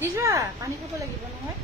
দিজা পানী খাব লাগিব নহয়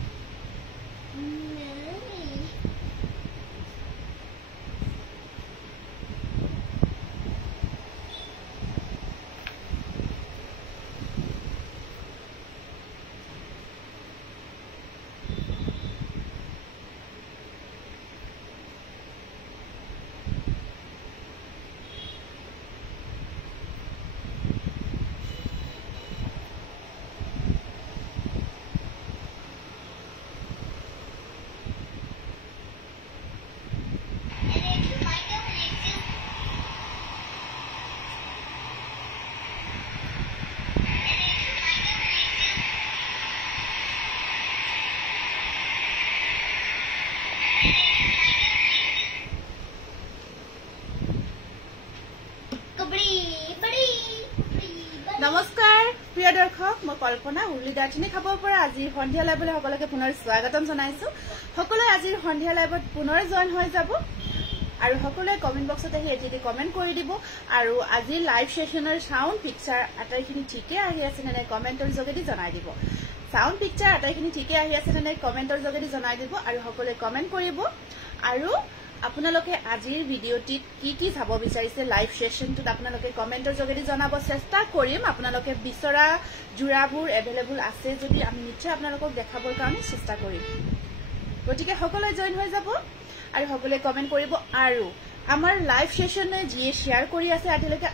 নমস্কাৰ প্ৰিয় দৰ্শক মই কল্পনা উৰুলি দাঠিনী খাব পৰা আজি সন্ধিয়া লাইভলৈ সকলোকে পুনৰ স্বাগতম জনাইছো সকলোৱে আজিৰ সন্ধিয়া লাইভত পুনৰ জয়েন হৈ যাব আৰু সকলোৱে কমেন্ট বক্সত আহি এটি কমেন্ট কৰি দিব আৰু আজি লাইভ সেশনৰ সাউন্ড পিকচাৰ আটাইখিনি ঠিকে আহি আছে নে কমেন্টৰ যোগেদি জনাই দিব সাউন্ড পিকচাৰ আটাইখিনি ঠিকে আহি আছে নে কমেন্টৰ যোগেদি জনাই দিব আৰু সকলোৱে কমেন্ট কৰিব আৰু আপোনালোকে আজিৰ ভিডিওটিত কি চাব বিচাৰিছে লাইভ সেশনটোত আপোনালোকে কমেন্টৰ যোগেদি জনাব চেষ্টা কৰিম আপোনালোকে বিচৰা জুৰাবোৰ এভেইলেবল আছে যদি আমি নিশ্চয় আপোনালোকক দেখাবৰ কাৰণে চেষ্টা কৰিম গতিকে সকলোৱে জয়েন হৈ যাব আৰু সকলোৱে কমেন্ট কৰিব আৰু আমাৰ লাইভ সেশনে যিয়ে শেয়াৰ কৰি আছে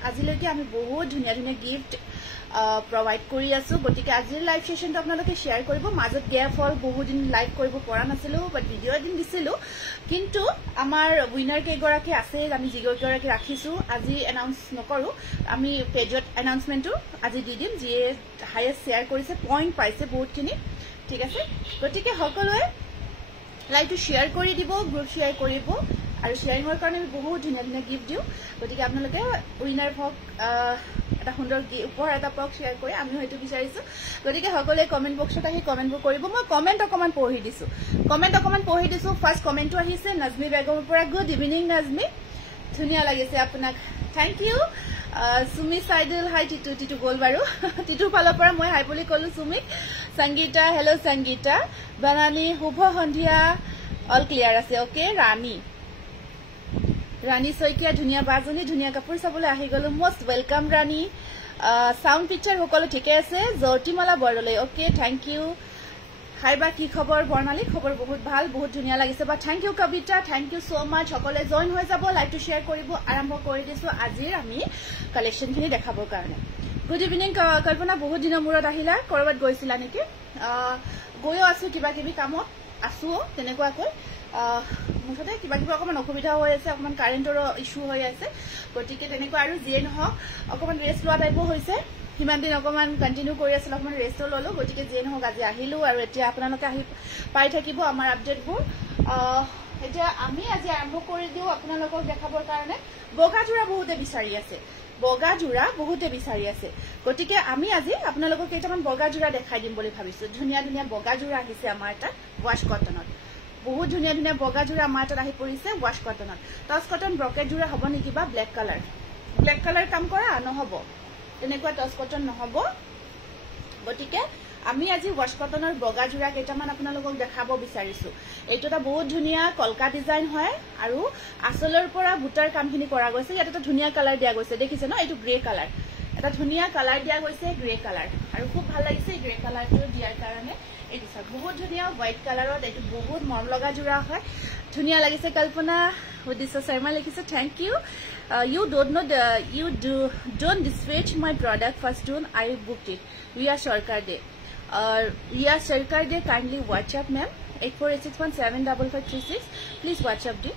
আজিলৈকে আমি বহুত ধুনীয়া ধুনীয়া গিফট provide কৰি আছো গতিকে আজিৰ লাইভ সেশনটো আপোনালোকে শেয়াৰ কৰিব মাজত গ্যাপ হল বহুত দিন লাইভ কৰিব পৰা নাছিলো বাট ভিডিও এদিন দিছিলো কিন্তু আমাৰ উইনাৰ কেগৰাকী আছে আমি জিগৰাকী ৰাখিছো আজি এনাউন্স নকৰো আমি পেজত এনাউন্সমেন্টটো আজি দি দিম যিয়ে হাইয়েষ্ট শেয়াৰ কৰিছে পইণ্ট পাইছে বহুতখিনি ঠিক আছে গতিকে সকলোৱে লাইভটো শেয়াৰ কৰি দিব গ্ৰুপ শেয়াৰ কৰিব আৰু শেয়াৰিংৰ কাৰণে আমি বহুত ধুনীয়া ধুনীয়া গিফট দিওঁ গতিকে আপোনালোকে উইনাৰ হওক এটা সুন্দৰ উপহাৰ এটা পাওক শেয়াৰ কৰি আমি হয়তো বিচাৰিছো গতিকে সকলোৱে কমেন্ট বক্সত আহি কমেন্টবোৰ কৰিব মই কমেন্ট অকমান পঢ়ি দিছো ফাৰ্ষ্ট কমেন্টটো আহিছে নাজমি বেগমৰ পৰা গুড ইভিনিং নাজমি ধুনীয়া লাগিছে আপোনাক thank you Sumi Saidul hi Titu গল বাৰু টিটুৰ ফালৰ পৰা মই হাই বুলি কলো সুমিক সংগীতা হেল্ল' সংগীতা বানানি শুভ সন্ধিয়া অল ক্লিয়াৰ আছে ওকে ৰাণী শইকীয়া ধুনীয়া বাজনী ধুনীয়া কাপোৰ চাবলৈ আহি গলো most welcome Rani sound picture সকলো ঠিকে আছে Jyotimala Bordoloi okay thank you hi বা কি খবৰ বৰ্ণালী খবৰ বহুত ভাল বহুত ধুনীয়া লাগিছে বা থ্যাংক ইউ কবিতা থ্যাংক ইউ সো মাচ সকলোৱে জয়েন হৈ যাব লাইভটো শেয়াৰ কৰিব আৰম্ভ কৰি দিছো আজিৰ আমি কালেকশনখিনি দেখাবৰ কাৰণে গুড ইভিনিং কল্পনা বহুত দিনৰ মূৰত আহিলা কৰবাত গৈছিলা নেকি গৈও আছো কিবা কিবি কামত আছো তেনেকুৱাকৈ মুঠতে কিবা কিবা অকমান অসুবিধা হৈ আছে অকমান কাৰেণ্টৰ ইস্যু হৈ আছে গতিকে তেনেকুৱা আৰু যিয়ে নহওক অকমান ৰেষ্ট লোৱা টাইপো হৈছে হিমান দিন অকমান কন্টিনিউ কৰি আছিল অকমান ৰেষ্ট ললো গতিকে যিয়ে নহওক আজি আহিলো আৰু এতিয়া আপোনালোকে আহি পাই থাকিব আমাৰ আপডেটবোৰ এতিয়া আমি আজি আৰম্ভ কৰি দিও আপোনালোকক দেখাবৰ কাৰণে বগাজোৰা বহুতে বিচাৰি আছে গতিকে আমি আজি আপোনালোকক কেইটামান বগাজোৰা দেখাই দিম বুলি ভাবিছো ধুনীয়া ধুনীয়া বগাজোৰা আহিছে আমাৰ তাত ৱাশ কটনত বহুত ধুনীয়া ধুনীয়া বগাজোৰা আমাৰ তাত আহি পৰিছে ৱাশ কটনত টচ কটন ব্ৰকেট জোৰা হ'ব নেকি বা ব্লেক কালাৰ কাম কৰা নহব তেনেকুৱা টচ কটন নহব গতিকে আমি আজি ৱাশ কটনৰ বগাজোৰা কেইটামান আপোনালোকক দেখাব বিচাৰিছো এইটো এটা বহুত ধুনীয়া কলকা ডিজাইন হয় আৰু আসলৰ পৰা বুটাৰ কামখিনি কৰা গৈছে ইয়াত এটা ধুনীয়া কালাৰ দিয়া গৈছে দেখিছে ন এইটো গ্ৰে কালাৰ এটা ধুনীয়া কালাৰ দিয়া গৈছে গ্ৰে কালাৰ আৰু খুব ভাল লাগিছে গ্ৰে কালাৰটো দিয়াৰ কাৰণে এইটো সব বহুত ধুনীয়া হোৱাইট কালাৰত এইটো বহুত মৰম লগা জোৰা হয় ধুনীয়া লাগিছে কল্পনা উদিশা শৰ্মা লিখিছে thank you you don't dispatch my product first June I booked it Ria Sarkar Day kindly WhatsApp ma'am 8486175536 please WhatsApp di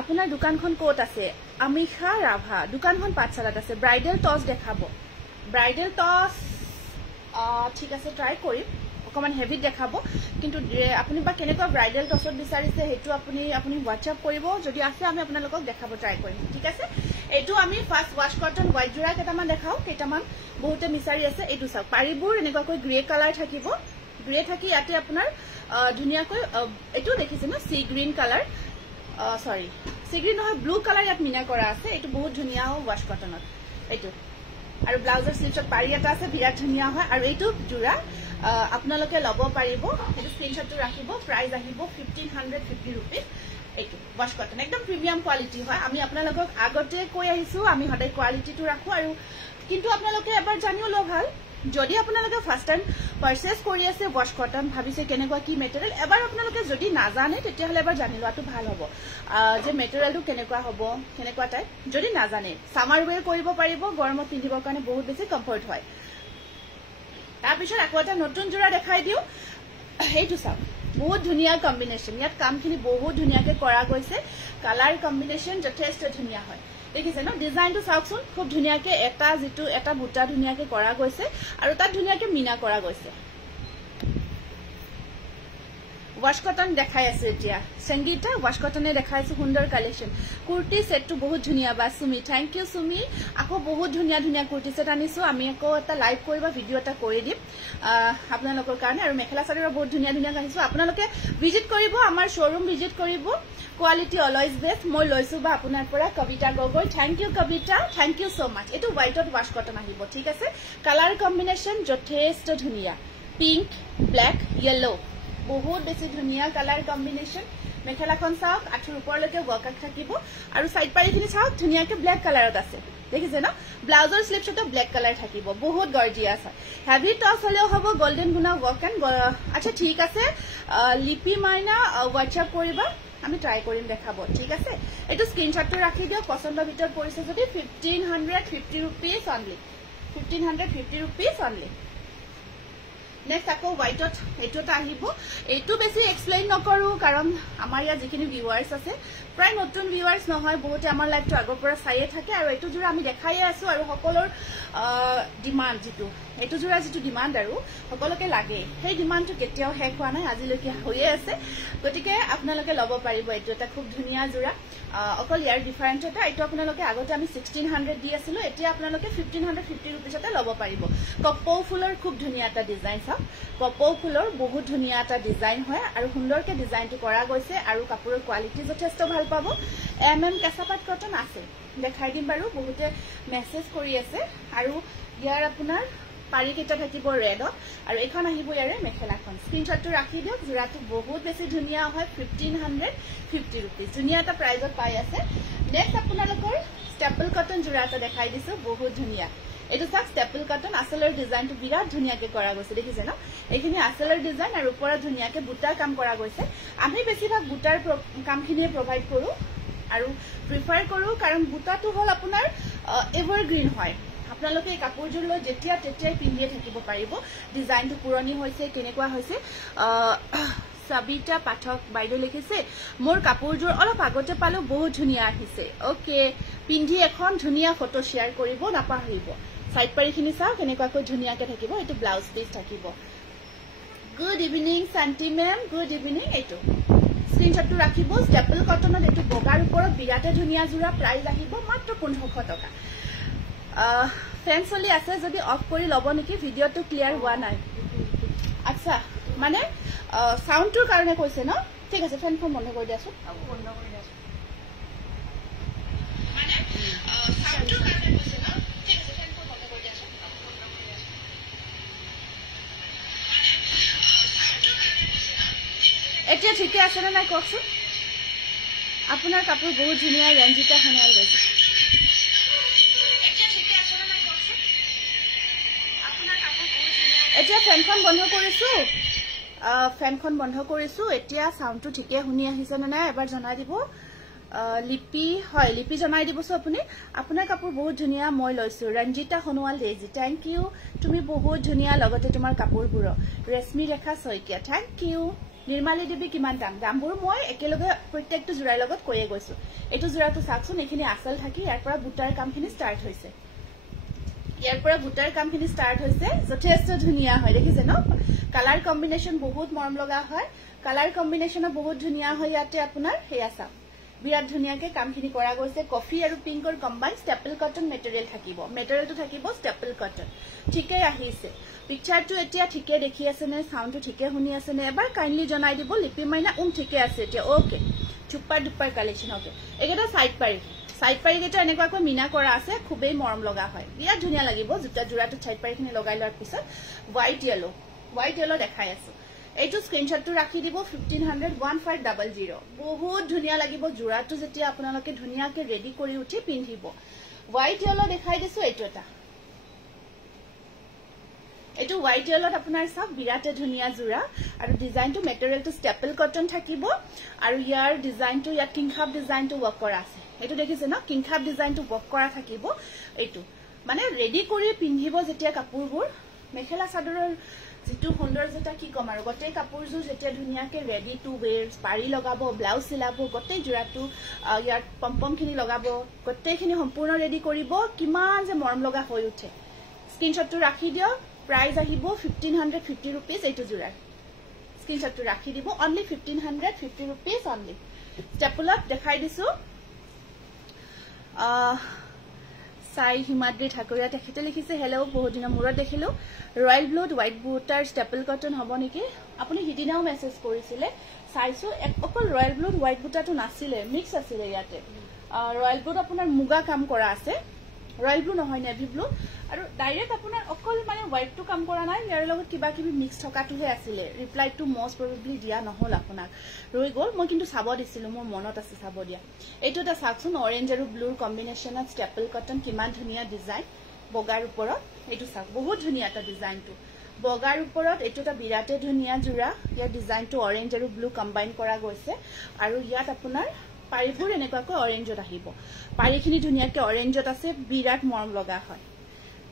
আপোনাৰ দোকানখন কোত আছে আমিখা ৰাভা দোকানখন পাঠশালাত আছে ব্ৰাইডাল টস দেখাবো ব্ৰাইডাল টস ঠিক আছে ট্ৰাই কৰিম অকমান হেভি দেখাবো কিন্তু আপুনি বা কেনেকুৱা ব্ৰাইডাল টসত বিচাৰিছে হেতু আপুনি WhatsApp কৰিব যদি আছে আমি আপোনালোকক দেখাব ট্ৰাই কৰিম ঠিক আছে এটো আমি ফাৰ্স্ট ওয়াশ কটন হোয়াইট জোৰা কেটামান দেখাও কেটামান বহুতে মিছাৰি আছে এটো চাওক পাৰিবোৰ এনেকুৱাকৈ গ্ৰে কালাৰ থাকিব গ্ৰে থাকি ইয়াতে আপোনাৰ ধুনীয়াকৈ এটো দেখিছে না সি গ্ৰীন কালাৰ সৰি সি গ্ৰীন নহয় ব্লু কালাৰ ইয়াত মিনা কৰা আছে এটো বহুত ধুনীয়া ওয়াশ কটনত এটো আৰু ব্লাউজৰ স্লিভত পাৰি এটা আছে বিৰাট ধুনীয়া হয় আৰু এইটো জোৰা আপোনালোকে ল'ব পাৰিব এটো স্ক্ৰিনশ্বটটো ৰাখিব প্ৰাইস আহিব 1550 रुपीस এইটো ওয়াশ কটন একদম প্ৰিমিয়াম কোৱালিটি হয় আমি আপোনালোকক আগতে কৈ আহিছো আমি হদাই কোৱালিটিটো ৰাখো আৰু কিন্তু আপোনালোকে এবাৰ জানিও ল ভাল যদি আপোনালোকে ফাৰ্স্ট টাইম পাৰচেজ কৰি আছে ওয়াশ কটন ভাবিছে কেনেকুৱা কি মেটেৰিয়েল এবাৰ আপোনালোকে যদি নাজানে তেতিয়া হলে এবাৰ জানি লোৱাটো ভাল হ'ব যে মেটেৰিয়েলটো কেনেকুৱা হ'ব কেনেকুৱা টাইপ যদি নাজানে সামাৰ ওয়্যাৰ কৰিব পাৰিব গৰমত পিন্ধিবৰ কাৰণে বহুত বেছি কমফৰ্ট হয় তাৰ পিছত আকৌ এটা নতুন জোৰা দেখাই দিও হেইটো চাওক বহুত ধুনিয়া কম্বিনেশন ইয়াত কামখিনি বহুত ধুনিয়াকে কৰা গৈছে কালাৰ কম্বিনেশন যথেষ্ট ধুনিয়া হয় দেখিছে ন ডিজাইনটো চাওকচোন খুব ধুনিয়াকে এটা যেটো এটা বুটা ধুনিয়াকে কৰা গৈছে আৰু তাত ধুনিয়াকে মিনা কৰা গৈছে ওয়াশ কটন দেখাই আছে এতিয়া সংগীতা ওয়াশ কটনে দেখাইছে সুন্দৰ কালেকশন কুৰ্তি সেটটো বহুত ধুনিয়া বা সুমি থ্যাংক ইউ সুমি আকৌ বহুত ধুনিয়া ধুনিয়া কুৰ্তি সেট আনিছো আমি আকৌ এটা লাইভ কৰিবা ভিডিও এটা কৰি দিম আপোনালোকৰ কাৰণে আৰু মেখেলা চাদৰ বহুত ধুনিয়া ধুনিয়া আনিছো আপোনালোকে ভিজিট কৰিব আমাৰ শোৰুম ভিজিট কৰিব কোৱালিটি অলৱেজ বেষ্ট মই লৈছো বা আপোনাৰ পৰা কবিতা গগৈ থ্যাংক ইউ কবিতা থ্যাংক ইউ সো মাচ এটো হোৱাইটত ওয়াশ কটন আহিব ঠিক আছে কালাৰ কম্বিনেশন যথেষ্ট ধুনিয়া পিংক ব্ল্যাক ইয়েলো বহুত বেছি ধুনিয়া কালাৰ কম্বিনেশন মেখেলাখন চাওক আঠুৰ ওপৰলৈকে ওয়াৰ্ক থাকিব আৰু সাইড পাৰিখিনি চাওক ধুনিয়াকে ব্ল্যাক কালাৰত আছে দেখিছে ন ব্লাউজৰ স্লিপছটো ব্ল্যাক কালাৰ থাকিব বহুত গৰ্জিয়াস হয় হেভি টস হলেও হ'ব গোল্ডেন গুনা ওয়াৰ্ক এন্ড আচ্ছা ঠিক আছে লিপি মাইনা হোৱাটসঅ্যাপ কৰিবা আমি ট্ৰাই কৰিম দেখাব ঠিক আছে এটো স্ক্ৰিনশটটো ৰাখি দিও পছন্দ ভিতৰত পৰিছে যদি 1550 rupees only 1550 rupees only next আকৌ হোৱাইটত এটোটা আহিব এটো বেছি এক্সপ্লেইন নকৰো কাৰণ আমাৰ ইয়া যিখিনি ভিউয়াৰ্স আছে প্ৰায় নতুন ভিউয়াৰ্স নহয় বহুতে আমাৰ লাইভটো আগৰ পৰা চাইয়ে থাকে আৰু এটো জোৰা আমি দেখাই আছো আৰু সকলৰ ডিমান্ড যেটো এটো জোৰা যেটো ডিমান্ড আৰু সকলকে লাগে সেই ডিমান্ডটো কেতিয়াও শেষ হোৱা নাই আজিলৈকে হৈয়ে আছে গতিকে আপোনালোকে ল'ব পাৰিব এটো এটা খুব ধুনিয়া জোৰা অকল ইয়াৰ ডিফাৰেন্ট এটা এটো আপোনালোকে আগতে আমি 1600 দি আছিল এতিয়া আপোনালোকে 1550 रुपीसতে ল'ব পাৰিব কপৌ ফুলৰ খুব ধুনিয়া এটা ডিজাইন চাওক কপৌ ফুলৰ বহুত ধুনিয়া এটা ডিজাইন হয় আৰু সুন্দৰকে ডিজাইনটো কৰা গৈছে আৰু কাপোৰৰ কোৱালিটি যথেষ্ট ভাল পাব কেঁচাপাত কটন আছে দেখাই দিম বাৰু বহুতে মেসেজ কৰি আছে আৰু ইয়াৰ আপোনাৰ পাৰি কেটা থাকিব ৰেডত আৰু এখন আহিব ইয়াৰে মেখেলাখন স্ক্ৰিনশ্বটটো ৰাখি দিওক জোৰাটো বহুত বেছি ধুনিয়া হয় 1550 रुपीस ধুনিয়া এটা প্ৰাইজত পাই আছে নেক্সট আপোনালোকৰ ষ্টেপল কটন জোৰা এটা দেখাই দিছো বহুত ধুনিয়া এটো সাক ষ্টেপল কটন আসলৰ ডিজাইনটো বিৰাট ধুনিয়াকে কৰা গৈছে দেখিছে ন এইখিনি আসলৰ ডিজাইন আৰু ওপৰত ধুনিয়াকে বুটাৰ কাম কৰা গৈছে আমি বেছিভাগ বুটাৰ কামখিনি প্ৰভাইড কৰো আৰু প্ৰিফাৰ কৰো কাৰণ বুটাটো হল আপোনাৰ এভাৰগ্ৰীন হয় আপোনালোকে এই কাপোৰজোৰ লৈ যেতিয়া তেতিয়াই পিন্ধিয়ে থাকিব পাৰিব ডিজাইনটো পুৰণি হৈছে কেনেকুৱা হৈছে সবিতা পাঠক বাইদেউ লিখিছে মোৰ কাপোৰজোৰ অলপ আগতে পালো বহুত ধুনিয়া আহিছে ওকে পিন্ধি এখন ধুনিয়া ফটো শেয়াৰ কৰিব নাপাহৰিব সাইড পাৰিখিনি চাও কেনেকুৱাকৈ ধুনিয়াকে থাকিব এটো ব্লাউজ পিস থাকিব গুড ইভিনিং শান্তি মেম গুড ইভিনিং এটো স্ক্রিনশটটো ৰাখিব ষ্টেপল কটনত এটো বগাৰ ওপৰত বিৰাটে ধুনিয়া জোৰা প্ৰাইস আহিব মাত্ৰ 1500 টকা ফেন চলি আছে যদি অফ কৰি লব নেকি ভিডিওটো ক্লিয়াৰ হোৱা নাই আচ্ছা মানে সাউন্ডটোৰ কাৰণে কৈছে ন ঠিক আছে ফেনখন বন্ধ কৰি দিয়াছো বন্ধ কৰি দিয়াছো মানে সাউন্ডটোৰ কাৰণে কৈছে ন ঠিক আছে ফেনখন বন্ধ কৰি দিয়াছো এতিয়া ঠিকে আছে না নাই কওকচোন আপোনাৰ কাপোৰ বহুত ধুনিয়া ৰঞ্জিতা খনাল গৈছে এতিয়া ফেনখন বন্ধ কৰিছো এতিয়া সাউন্ডটো ঠিকে শুনি আহিছে না নাই এবাৰ জনাই দিব লিপি হয় লিপি জনাই দিবছো আপুনি আপোনাৰ কাপোৰ বহুত ধুনিয়া মই লৈছো ৰঞ্জিতা খনৱাল দেজি থ্যাংক ইউ তুমি বহুত ধুনিয়া লগতে তোমাৰ কাপোৰবোৰ ৰেশমি ৰেখা সৈকিয়া থ্যাংক ইউ নিৰ্মালী দেৱী কিমান দামবোৰ মই একেলগে প্ৰত্যেকটো জোৰাৰ লগত কৈয়ে গৈছো এটো জোৰাটো চাকচোন এখিনি আসল থাকি ইয়াৰ পৰা বুটাৰ কামখিনি ষ্টাৰ্ট হৈছে ইয়াৰ পৰা বুটাৰ কামখিনি ষ্টাৰ্ট হৈছে যথেষ্ট ধুনিয়া হয় দেখিছে ন কালাৰ কম্বিনেশন বহুত মৰম লগা হয় কালাৰ কম্বিনেশনো বহুত ধুনিয়া হয় ইয়াতে আপোনাৰ হেয়া চাওক বিৰাট ধুনিয়াকে কামখিনি কৰা গৈছে কফি আৰু পিংকৰ কম্বাইন ষ্টেপল কটন মেটেৰিয়েল থাকিব মেটেৰিয়েলটো থাকিব ষ্টেপল কটন ঠিকে আহিছে পিকচাৰটো এতিয়া ঠিকে দেখি আছে নে সাউন্ডটো ঠিকে শুনি আছে নে এবাৰ কাইন্ডলি জনাই দিব লিপি মাইনা ঠিকে আছে এতিয়া okay super duper collection okay একেটা সাইড পাৰি কেটা এনেকুৱাকৈ মিনা কৰা আছে খুবেই মৰম লগা হয় বিৰাট ধুনিয়া লাগিব জোতা জোৰাটো সাইড পাৰিখিনি লগাই লোৱাৰ পিছত হোৱাইট হোৱাইট য়েলো দেখাই আছো এইটো স্ক্ৰিনশ্বটটো ৰাখি দিব 1500 বহুত ধুনীয়া লাগিব জোৰাটো যেতিয়া আপোনালোকে ধুনীয়াকে ৰেডি কৰি উঠি পিন্ধিব হোৱাইট য়েলো দেখাই দিছো এইটো এটা এইটো হোৱাইট য়েলত আপোনাৰ সব বিৰাটে ধুনীয়া জোৰা আৰু ডিজাইনটো মেটেৰিয়েলটো ষ্টেপল কটন থাকিব আৰু ইয়াৰ ডিজাইনটো ইয়াত কিংখাপ ডিজাইনটো ৱৰ্ক কৰা আছে এইটো দেখিছে ন কিংখাপ ডিজাইনটো ৱৰ্ক কৰা থাকিব এইটো মানে ৰেডি কৰি পিন্ধিব যেতিয়া কাপোৰবোৰ মেখেলা চাদৰৰ যেটো সৌন্দৰ্যতা কি কম আৰু গটে কাপোৰজোৰ যেতিয়া ধুনীয়াকে ৰেডি টু ওৱেৰ পাৰি লগাব ব্লাউজ সিলাব গটে জোৰাটো ইয়াৰ পম্পমখিনি লগাব গটেখিনি সম্পূৰ্ণ ৰেডি কৰিব কিমান যে মৰম লগা হৈ উঠে স্ক্ৰিনশ্বটটো ৰাখি দিও প্ৰাইস আহিব 1550 rupees এইটো জোৰাৰ স্ক্ৰিনশ্বটটো ৰাখি দিব only 1550 rupees only staple up দেখাই দিছো সাই হিমাদ্ৰি ঠাকুৰীয়া তেখেতে লিখিছে হেল্ল বহুত দিনৰ মূৰত দেখিলো ৰয়েল ব্লুড হোৱাইট বুটাৰ ষ্টেপল কটন হ'ব নেকি আপুনি হিদিনাও মেছেজ কৰিছিলে চাইছো অকল ৰয়েল ব্লুড হোৱাইট বুটাৰটো নাছিলে মিক্স আছিলে ইয়াতে ৰয়েল ব্লুড আপোনাৰ মুগা কাম কৰা আছে ৰয়েল ব্লু নহয় নেভি ব্লু আৰু ডাইৰেক্ট আপোনাৰ অকল মানে হোৱাইটটো কাম কৰা নাই ইয়াৰ লগত কিবা কিবি মিক্স থকাটোহে আছিলে ৰিপ্লাইটো মোষ্ট প্ৰবেবলি দিয়া নহল আপোনাক ৰৈ গল মই কিন্তু চাব দিছিলো মোৰ মনত আছে চাব দিয়া এইটো এটা সাকচোন অৰেঞ্জ আৰু ব্লুৰ কম্বিনেশ্যনত ষ্টেপল কটন কিমান ধুনীয়া ডিজাইন বগাৰ ওপৰত এইটো চাক বহুত ধুনীয়া এটা ডিজাইনটো বগাৰ ওপৰত এইটো এটা বিৰাটে ধুনীয়া জোৰা ইয়াৰ ডিজাইনটো অৰেঞ্জ আৰু ব্লু কম্বাইন কৰা গৈছে আৰু ইয়াত আপোনাৰ পাৰিবোৰ এনেকুৱাকৈ অৰেঞ্জত আহিব পাৰিখিনি ধুনীয়াকৈ অৰেঞ্জত আছে বিৰাট মৰম লগা হয়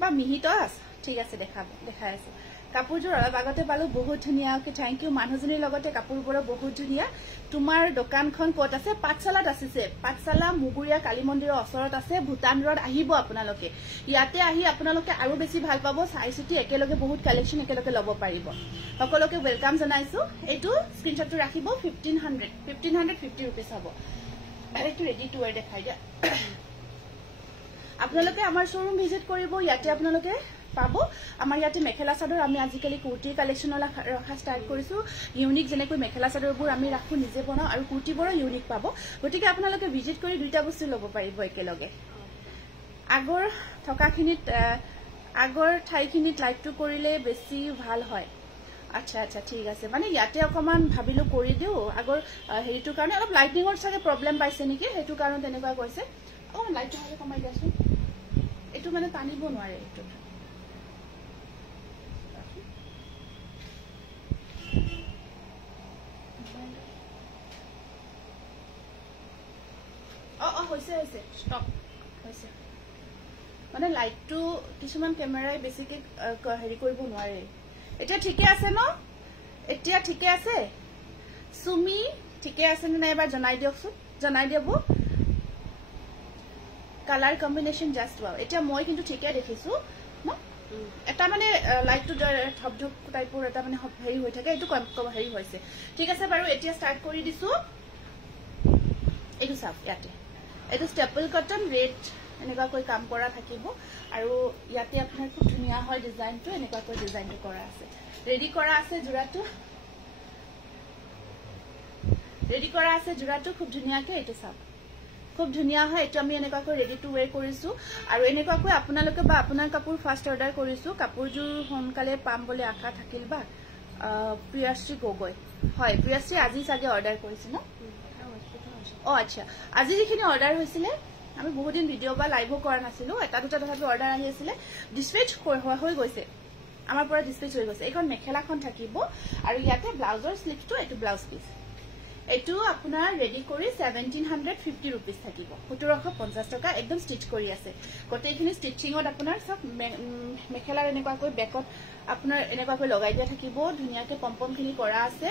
বা মিহিত আছে ঠিক আছে দেখাই আছে কাপোৰযোৰ অলপ আগতে পালো বহুত ধুনীয়া ওকে থ্যাংক ইউ মানুহজনীৰ লগতে কাপোৰবোৰ বহুত ধুনীয়া তোমাৰ দোকানখন ক'ত আছে পাঠশালাত আছে পাঠশালা মুগুৰিয়া কালী মন্দিৰৰ ওচৰত আছে ভূটান ৰোড আহিব আপোনালোকে ইয়াতে আহি আপোনালোকে আৰু বেছি ভাল পাব চাইচিটি একেলগে বহুত কালেকচন একেলগে ল'ব পাৰিব সকলোকে ওয়েলকাম জনাইছো এইটো স্ক্ৰিনশ্বটটো ৰাখিব 1550 rupees হ'ব এইটো ৰেডি টু ওৱেৰ দেখাই দিয়া আপোনালোকে আমাৰ শোৰুম ভিজিট কৰিব ইয়াতে আপোনালোকে পাবো আমাৰ ইয়াতে মেখেলা চাদৰ আমি আজিকালি কুৰ্তিৰ কালেকচন ৰখা ষ্টাৰ্ট কৰিছো ইউনিক যেনেকৈ মেখেলা চাদৰবোৰ আমি ৰাখো নিজে বনাও আৰু কুৰ্তিবোৰো ইউনিক পাবো গতিকে আপোনালোকে ভিজিট কৰি দুইটা বস্তু ল'ব পাৰিব একেলগে আগৰ থকাখিনিত আগৰ ঠাইখিনিত লাইটটো কৰিলে বেছি ভাল হয় আচ্ছা আচ্ছা ঠিক আছে মানে ইয়াতে অকমান ভাবিলো কৰি দিও আগৰ হেৰিটো কাৰণে অলপ লাইটনিংৰ চাগে প্ৰবলেম পাইছে নেকি হেতু কাৰণ তেনেকুৱা কৈছে লাইটটো হলে কমাই দিয়াচোন এটো মানে টানিব নোৱাৰে এটো হৈছে ষ্টপ হৈছে মানে লাইটটো কিছুমান কেমেৰাই বেছিকে হেৰি কৰিব নোৱাৰে এটা ঠিকে আছে ন এতিয়া ঠিকে আছে সুমি ঠিকে আছে নে এবাৰ জনাই দিয়কচোন জনাই দিব কালাৰ কম্বিনেশ্যন জাস্ট ওয়াও এটা মই কিন্তু ঠিকে দেখিছো ন এটা মানে লাইটটো ধপ ধপ টাইপৰ এটা মানে হেৰি হৈ থাকে এটো কম হেৰি হৈছে ঠিক আছে বাৰু এতিয়া ষ্টাৰ্ট কৰি দিছো এটো সাফ ইয়াতে এটো ষ্টেপল কটন ৰেড এনেকুৱাকৈ কাম কৰা থাকিব আৰু ইয়াতে আপোনাৰ খুব ধুনীয়া হয় ডিজাইনটো এনেকুৱাকৈ ডিজাইনটো কৰা আছে ৰেডি কৰা আছে জোৰাটো খুব ধুনীয়াকে এটো সাফ খুব ধুনীয়া হয় এটো আমি এনেকুৱাকৈ ৰেডি টু ওৱেৰ কৰিছো আৰু এনেকুৱাকৈ আপোনালোকে বা আপোনাৰ কাপোৰ ফাৰ্স্ট অৰ্ডাৰ কৰিছো কাপোৰযোৰ সোনকালে পাম বুলি আশা থাকিল বা প্ৰিয়াশ্ৰী গগৈ হয় প্ৰিয়াশ্ৰী আজি চাগে অৰ্ডাৰ কৰিছে ন আচ্ছা আজি যিখিনি অৰ্ডাৰ হৈছিলে আমি বহুত দিন ভিডিও বা লাইভও কৰা নাছিলো এটা দুটা তথাপি অৰ্ডাৰ আহি আছিল ডিসপ্যাচ হৈ গৈছে আমাৰ পৰা ডিসপ্যাচ হৈ গৈছে এখন মেখেলাখন থাকিব আৰু ইয়াতে ব্লাউজৰ স্লিপটো এটো ব্লাউজ পিস এটো আপোনাৰ ৰেডি কৰি 1750 rupees থাকিব 1750 টকা একদম স্টিচ কৰি আছে গটেইখিনি স্টিচিংত আপোনাৰ সব মেখেলাৰ এনেকুৱাকৈ বেকত আপোনাৰ এনেকুৱাকৈ লগাই দিয়া থাকিব ধুনীয়াকৈ পম্পমখিনি কৰা আছে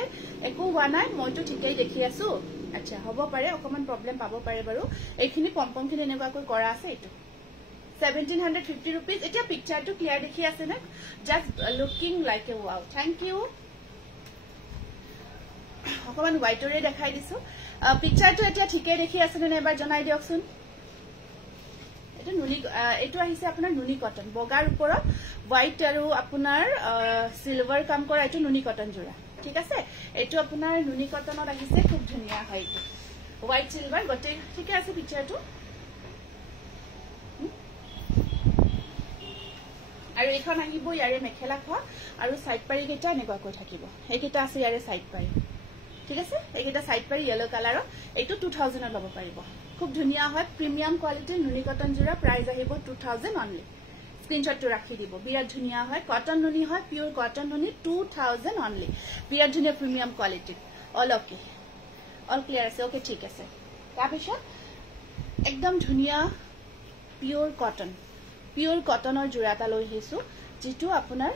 একো হোৱা নাই মইতো ঠিকই দেখি আছো আচ্ছা হ'ব পাৰে অকমান প্ৰবলেম পাব পাৰে বাৰু এইখিনি পম্পমখিনি এনেকুৱাকৈ কৰা আছে এটো 1750 rupees এতিয়া পিকচাৰটো ক্লিয়াৰ দেখি আছে না just looking like a wow thank you অকমান হোৱাইটৰে দেখাই দিছো পিকচাৰটো এতিয়া ঠিকই দেখি আছে নে এবাৰ জনাই দিয়কচোন এটো নুনি এটো আহিছে আপোনাৰ নুনি কটন বগাৰ ওপৰত হোৱাইট আৰু আপোনাৰ সিলভাৰ কাম কৰা এটো নুনি কটন জোৰা ঠিক আছে এটো আপোনাৰ নুনি কটনত আহিছে খুব ধুনীয়া হয় এটো হোৱাইট সিলভাৰ গটে ঠিক আছে পিকচাৰটো আৰু এইখন আহিব ইয়াৰে মেখেলাখন আৰু সাইড পাৰি কেইটা এনেকুৱা কৈ থাকিব এইকেইটা আছে ইয়াৰে সাইড পাৰি ঠিক আছে এইকেইটা সাইড পাৰি ইয়েলো কালাৰৰ এইটো 2000 ল'ব পাৰিব খুব ধুনিয়া হয় প্ৰিমিয়াম কোৱালিটিৰ নুনি কটন জোৰা প্ৰাইস আহিব 2000 অনলি স্ক্ৰিনশ্বটটো ৰাখি দিব বিৰাট ধুনিয়া হয় কটন নুনি হয় পিওৰ কটন নুনি 2000 অনলি বিৰাট ধুনিয়া premium quality all okay all clear আছে ওকে ঠিক আছে তাৰপিছত একদম ধুনিয়া পিওৰ কটনৰ জোৰা এটা লৈ আহিছো যেটো আপোনাৰ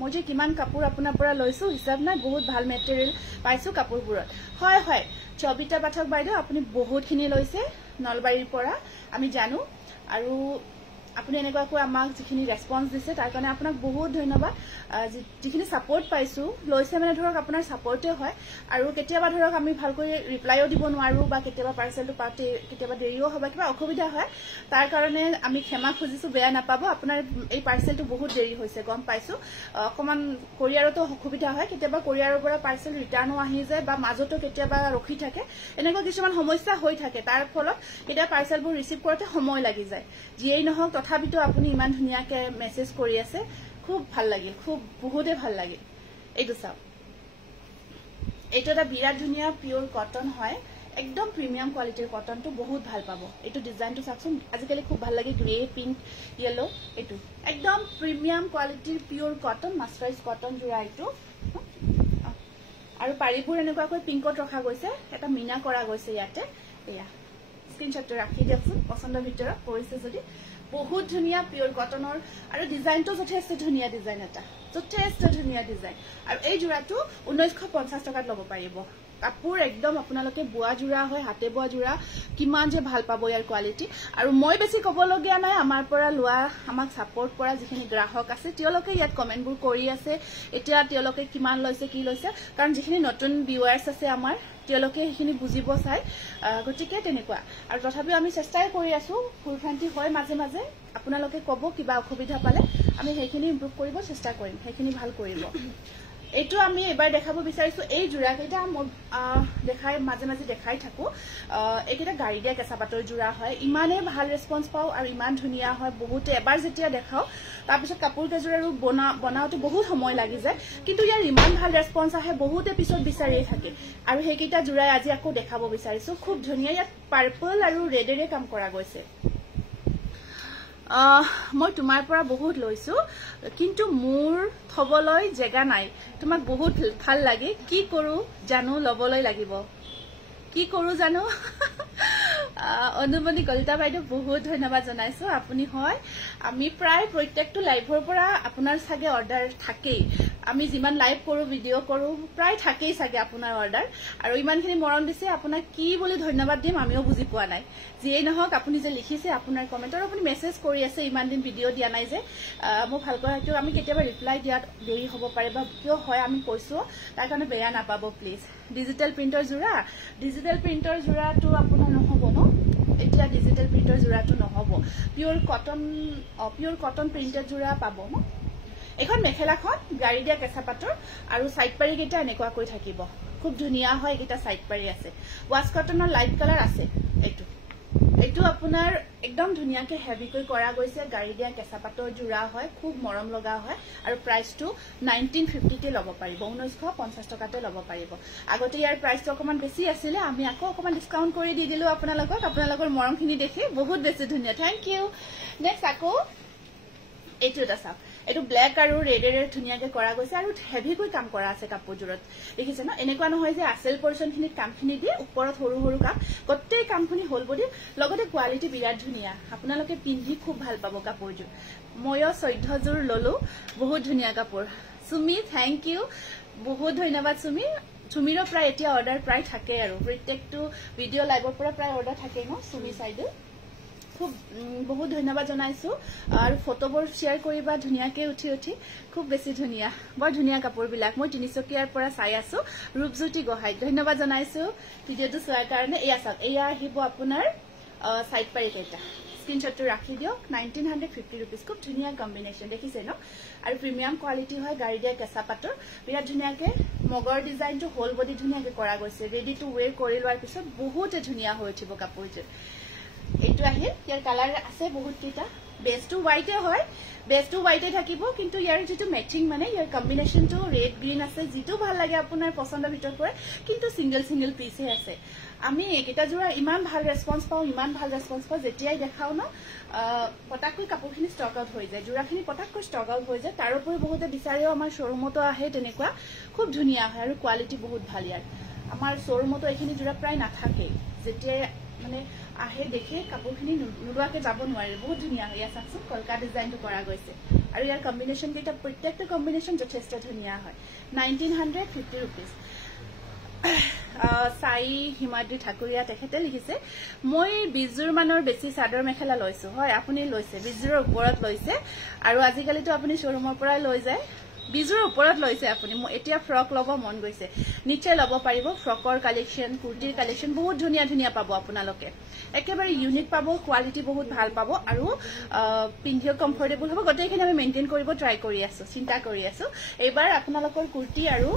মই যে কিমান কাপোৰ আপোনাৰ পৰা লৈছো হিচাপ নাই বহুত ভাল মেটেৰিয়েল পাইছো কাপোৰবোৰত হয় হয় চবিতা পাঠক বাইদেউ আপুনি বহুতখিনি লৈছে নলবাৰীৰ পৰা আমি জানো আৰু আপুনি এনেকুৱাকৈ আমাক যিখিনি ৰেসপন্স দিছে তাৰ কাৰণে আপোনাক বহুত ধন্যবাদ যিখিনি সাপোৰ্ট পাইছো লৈছে মানে ধৰক আপোনাৰ সাপোৰ্টে হয় আৰু কেতিয়াবা ধৰক আমি ভালকৈ ৰিপ্লাইও দিব নোৱাৰো বা কেতিয়াবা পাৰ্সেলটো পাতে কেতিয়াবা দেৰিও হ'ব কিবা অসুবিধা হয় তাৰ কাৰণে আমি ক্ষমা খুজিছো বেয়া নাপাব আপোনাৰ এই পাৰ্সেলটো বহুত দেৰি হৈছে গম পাইছো অকমান কোৰিয়াৰতো অসুবিধা হয় কেতিয়াবা কোৰিয়াৰৰ পৰা পাৰ্সেল ৰিটাৰ্ণও আহি যায় বা মাজতো কেতিয়াবা ৰখি থাকে এনেকুৱা কিছুমান সমস্যা হৈ থাকে তাৰ ফলত এটা পাৰ্সেলবোৰ ৰিসিভ কৰোতে সময় লাগি যায় যিয়েই নহওক তথাপিতো আপুনি ইমান ধুনিয়াকে মেসেজ কৰি আছে খুব ভাল লাগিল খুব বহুতে ভাল লাগিল এইটো চাও এইটো এটা বিৰাট ধুনিয়া পিওৰ কটন হয় একদম প্ৰিমিয়াম কোৱালিটিৰ কটনটো বহুত ভাল পাব এইটো ডিজাইনটো চাকচোন আজিকালি খুব ভাল লাগে গ্ৰে পিংক ইয়েলো এইটো একদম প্ৰিমিয়াম কোৱালিটিৰ পিওৰ কটন মাস্টাৰাইজ কটন জোৰা এইটো আৰু পাৰিবোৰ এনেকুৱাকৈ পিংকত ৰখা গৈছে এটা মিনা কৰা গৈছে ইয়াতে এয়া স্ক্ৰিনশ্বট ৰাখি দিয়কচোন পছন্দৰ ভিতৰত পৰিছে যদি বহুত ধুনিয়া পিওৰ কটনৰ আৰু ডিজাইনটো যথেষ্ট ধুনিয়া ডিজাইন এটা যথেষ্ট ধুনিয়া ডিজাইন আৰু এই জোৰাটো 1950 টকাত ল'ব পাৰিব কাপোৰ একদম আপোনালোকে বুৱা জোৰা হয় হাতে বুৱা জোৰা কিমান যে ভাল পাব ইয়াৰ কোৱালিটি আৰু মই বেছি কবলগীয়া নাই আমাৰ পৰা লোৱা আমাক সাপোৰ্ট কৰা যিখিনি গ্ৰাহক আছে তেওঁলোকে ইয়াত কমেন্টবোৰ কৰি আছে এতিয়া তেওঁলোকে কিমান লৈছে কি লৈছে কাৰণ যিখিনি নতুন ভিউয়াৰ্স আছে আমাৰ তেওঁলোকে সেইখিনি বুজিব চাই গতিকে তেনেকুৱা আৰু তথাপিও আমি চেষ্টাই কৰি আছো ফুলফান্তি হয় মাজে মাজে আপোনালোকে কব কিবা অসুবিধা পালে আমি সেইখিনি ইমপ্ৰুভ কৰিব চেষ্টা কৰিম সেইখিনি ভাল কৰিব এইটো আমি এবাৰ দেখাব বিচাৰিছো এই জোৰা কেইটা মই দেখাই মাজে মাজে দেখাই থাকো এইকেইটা গাড়ী দিয়া কেঁচা পাতৰ জোৰা হয় ইমানে ভাল ৰেসপন্স পাও আৰু ইমান ধুনিয়া হয় বহুতে এবাৰ যেতিয়া দেখাও তাৰপিছত কাপোৰ কেজোৰাৰো বনাওতে বহুত সময় লাগি যায় কিন্তু ইয়াৰ ইমান ভাল ৰেসপন্স আহে বহুতে পিছত বিচাৰিয়ে থাকে আৰু সেইকেইটা জোৰাই আজি আকৌ দেখাব বিচাৰিছো খুব ধুনিয়া ইয়াত পাৰ্পল আৰু ৰেডেৰে কাম কৰা গৈছে মই তোমাৰ পৰা বহুত লৈছো কিন্তু মোৰ থবলৈ জেগা নাই তোমাক বহুত ভাল লাগে কি কৰো জানো লবলৈ লাগিব কি কৰো জানো অনুমনি কলিতা বাইদেউ বহুত ধন্যবাদ জনাইছো আপুনি হয় আমি প্ৰায় প্ৰত্যেকটো লাইভৰ পৰা আপোনাৰ সাগে অৰ্ডাৰ থাকেই আমি যিমান লাইভ কৰো ভিডিও কৰো প্ৰায় থাকেই সাগে আপোনাৰ অৰ্ডাৰ আৰু ইমানখিনি মৰম দিছে আপোনাক কি বুলি ধন্যবাদ দিম আমিও বুজি পোৱা নাই যিয়েই নহওক আপুনি যে লিখিছে আপোনাৰ কমেন্টৰ আপুনি মেসেজ কৰি আছে ইমান দিন ভিডিও দিয়া নাই যে মই ভালকৈ হয়তো আমি কেতিয়াবা ৰিপ্লাই দিয়াত দেৰি হ'ব পাৰে বা কিয় হয় আমি কৈছো তাৰ কাৰণে বেয়া নাপাব প্লিজ ডিজিটেল প্ৰিন্টৰ জোৰাটো আপোনাৰ নহব ন এতিয়া ডিজিটেল প্ৰিন্টৰ জোৰাটো নহব পিওৰ কটন প্ৰিন্টেড জোৰা পাব ন এখন মেখেলাখন গাড়ী দিয়া কেঁচা পাতৰ আৰু সাইড পাৰি কেইটা এনেকুৱাকৈ থাকিব খুব ধুনিয়া হয় এটা সাইড পাৰি আছে ওয়াশ কটনৰ লাইট কালাৰ আছে এইটো আপোনাৰ একদম ধুনিয়াকে হেভিকৈ কৰা গৈছে গাড়ী দিয়া কেঁচা পাতৰ জোৰা হয় খুব মৰম লগা হয় আৰু প্ৰাইসটো 1950 তে ল'ব পাৰিব 1950 টকাতে ল'ব পাৰিব আগতে ইয়াৰ প্ৰাইসটো অকমান বেছি আছিল আমি আকৌ অকমান ডিসকাউন্ট কৰি দি দিলো আপোনালোকৰ মৰমখিনি দেখি বহুত বেছি ধুনিয়া থ্যাংক ইউ নেক্সট আকৌ এইটো এটা চাওক এইটো ব্ল্যাক আৰু ৰেডেৰে ধুনিয়াকে কৰা গৈছে আৰু হেভিকৈ কাম কৰা আছে কাপোৰজোৰত দেখিছে ন এনেকুৱা নহয় যে আসল পৰ্চনখিনিত কামখিনি দিয়ে ওপৰত সৰু সৰু কাম গোটেই কামখিনি হল বডি লগতে কোৱালিটি বিৰাট ধুনিয়া আপোনালোকে পিন্ধি খুব ভাল পাব কাপোৰজোৰ ময়ো 14 জোৰ ললো বহুত ধুনিয়া কাপোৰ সুমি থ্যাংক ইউ বহুত ধন্যবাদ সুমিৰ প্ৰায় এতিয়া অৰ্ডাৰ প্ৰায় থাকে আৰু প্ৰত্যেকটো ভিডিও লাইভৰ পৰা প্ৰায় অৰ্ডাৰ থাকে ন সুমি সাইডে খুব বহুত ধন্যবাদ জনাইছো আৰু ফটোবোৰ শেয়াৰ কৰিবা ধুনিয়াকে উঠি খুব বেছি ধুনিয়া বৰ ধুনিয়া কাপোৰবিলাক মই তিনিচকীয়াৰ পৰা চাই আছো ৰূপজ্যোতি গোহাই ধন্যবাদ জনাইছো ভিডিওটো চোৱাৰ কাৰণে এয়া চাওক এয়া আহিব আপোনাৰ সাইড পাৰি কেইটা স্ক্ৰিনশ্বটটো ৰাখি দিয়ক 1950 रुपीस খুব ধুনিয়া কম্বিনেশন দেখিছে ন আৰু প্ৰিমিয়াম কোৱালিটি হয় গাড়ী দিয়া কেঁচা পাতৰ বিৰাট ধুনিয়াকে মগৰ ডিজাইনটো হোল বডি ধুনিয়াকে কৰা গৈছে ৰেডি টু ওয়্যাৰ কৰি লোৱাৰ পিছত বহুতে ধুনিয়া হৈ উঠিব কাপোৰটো এইটো আহিল ইয়াৰ কালাৰ আছে বহুত কেইটা বেসটো হোয়াইটে হয় বেসটো হোয়াইটে থাকিব কিন্তু ইয়াৰ যেটো ম্যাচিং মানে ইয়াৰ কম্বিনেশনটো ৰেড গ্ৰীন আছে যেটো ভাল লাগে আপোনাৰ পছন্দৰ ভিতৰত পৰে কিন্তু সিঙ্গল পিসে আছে আমি এটা জোৰা ইমান ভাল ৰেসপন্স পাও যেতিয়াই দেখাও ন পটাকৈ কাপোৰখিনি ষ্টক আউট হৈ যায় জোৰাখিনি পটাকৈ ষ্টক আউট হৈ যায় তাৰ উপৰি বহুতে বিচাৰিও আমাৰ শ্বৰুমতো আহে তেনেকুৱা খুব ধুনিয়া হয় আৰু কোৱালিটি বহুত ভাল ইয়াৰ আমাৰ শ্বৰুমতো এইখিনি জোৰা প্ৰায় নাথাকে যেতিয়াই মানে আহে দেখে কাপোৰখিনি নুৰুৱাকে যাব নোৱাৰে বহুত ধুনিয়া হয় ইয়াৰ চাকচোন কলকা ডিজাইনটো কৰা গৈছে আৰু ইয়াৰ কম্বিনেশন কেইটা প্ৰত্যেকটা কম্বিনেশন যথেষ্ট ধুনিয়া হয় 1950 रुपीस সাই হিমাদ্ৰি ঠাকুৰিয়া তেখেতে লিখিছে মই 20 জোৰ মানৰ বেছি চাদৰ মেখেলা লৈছো হয় আপুনি লৈছে 20 জোৰৰ ওপৰত লৈছে আৰু আজিকালিতো আপুনি শ্বৰুমৰ পৰা লৈ যায় 20 জোৰৰ ওপৰত লৈছে আপুনি এতিয়া ফ্ৰক লব মন গৈছে নিচে লব পাৰিব ফ্ৰকৰ কালেকশন কুৰ্তিৰ কালেকশন বহুত ধুনিয়া পাব আপোনালোকে একেবাৰে ইউনিক পাব কোৱালিটি বহুত ভাল পাব আৰু পিন্ধিও কমফৰ্টেবল হ'ব গটেইখিনি আমি মেইনটেইন কৰিব ট্ৰাই কৰি আছো চিন্তা কৰি আছো এইবাৰ আপোনালোকৰ কুৰ্তি আৰু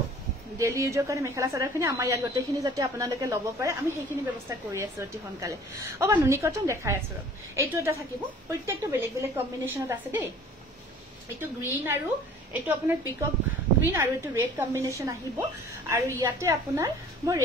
ডেইলি ইউজৰ কাৰণে মেখেলা চাদৰখিনি আমাৰ ইয়াত গটেইখিনি যাতে আপোনালোকে ল'ব পাৰে আমি সেইখিনি ব্যৱস্থা কৰি আছো অতি সোনকালে অবা নুনি কটন দেখাই আছো এইটো এটা থাকিব প্ৰত্যেকটো বেলেগ কম্বিনেশনত আছে দেই এইটো গ্ৰীন আৰু এইটো আপোনাৰ পিকক গ্ৰীন আৰু এইটো ৰেড কম্বিনেশন আহিব আৰু ইয়াতে আপোনাৰ মই